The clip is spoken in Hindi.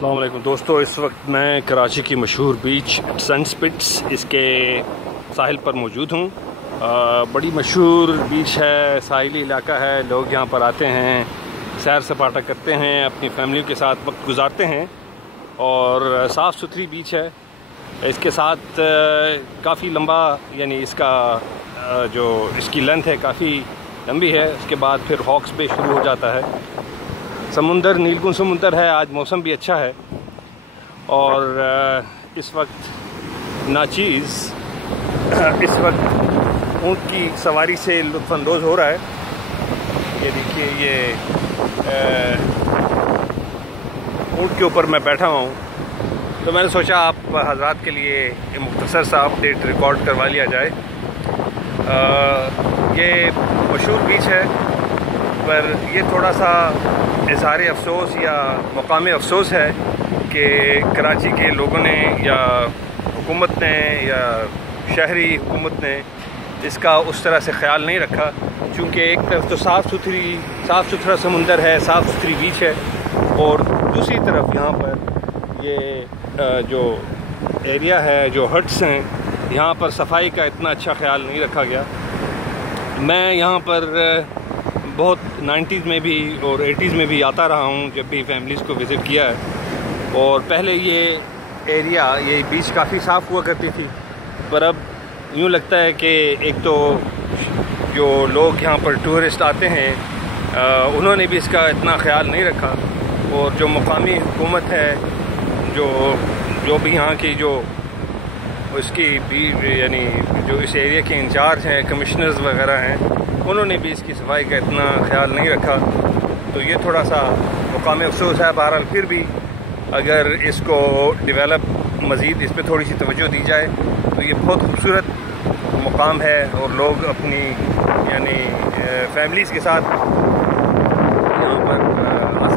अस्सलाम वालेकुम दोस्तों, इस वक्त मैं कराची की मशहूर बीच सन स्पिट्स इसके साहिल पर मौजूद हूँ। बड़ी मशहूर बीच है, साहिली इलाका है। लोग यहाँ पर आते हैं, सैर सपाटा करते हैं, अपनी फैमिली के साथ वक्त गुजारते हैं और साफ़ सुथरी बीच है। इसके साथ काफ़ी लंबा, यानी इसका जो इसकी लेंथ है काफ़ी लंबी है। उसके बाद फिर हॉक्स बे शुरू हो जाता है। समुंदर नीलकुंज समुंदर है। आज मौसम भी अच्छा है और इस वक्त नाचीज़ इस वक्त ऊँट की सवारी से लुत्फ़अंदोज़ हो रहा है। ये देखिए, ये ऊँट के ऊपर मैं बैठा हुआ हूँ, तो मैंने सोचा आप हज़रात के लिए ये मुख्तसर सा अपडेट रिकॉर्ड करवा लिया जाए। ये मशहूर बीच है, पर ये थोड़ा सा इज़हार अफसोस या मुकामी अफसोस है कि कराची के लोगों ने या हुकूमत ने या शहरी हुकूमत ने इसका उस तरह से ख्याल नहीं रखा। चूँकि एक तरफ तो साफ़ सुथरा समुंदर है, साफ़ सुथरी बीच है, और दूसरी तरफ यहाँ पर ये जो एरिया है, जो हट्स हैं, यहाँ पर सफाई का इतना अच्छा ख्याल नहीं रखा गया। मैं यहाँ पर बहुत 90s में भी और 80s में भी आता रहा हूँ, जब भी फैमिलीज़ को विज़िट किया है। और पहले ये एरिया, ये बीच काफ़ी साफ़ हुआ करती थी, पर अब यूँ लगता है कि एक तो जो लोग यहाँ पर टूरिस्ट आते हैं उन्होंने भी इसका इतना ख्याल नहीं रखा, और जो मुकामी हुकूमत है, जो भी यहाँ की जो उसकी भी, यानी जो इस एरिया के इंचार्ज हैं, कमिश्नर्स वगैरह हैं, उन्होंने भी इसकी सफाई का इतना ख्याल नहीं रखा। तो ये थोड़ा सा मुकामी अफसोस है। बहरहाल फिर भी अगर इसको डेवलप मज़ीद इस पर थोड़ी सी तवज्जो दी जाए तो ये बहुत खूबसूरत मुकाम है, और लोग अपनी यानी फैमिलीज़ के साथ यहाँ पर आ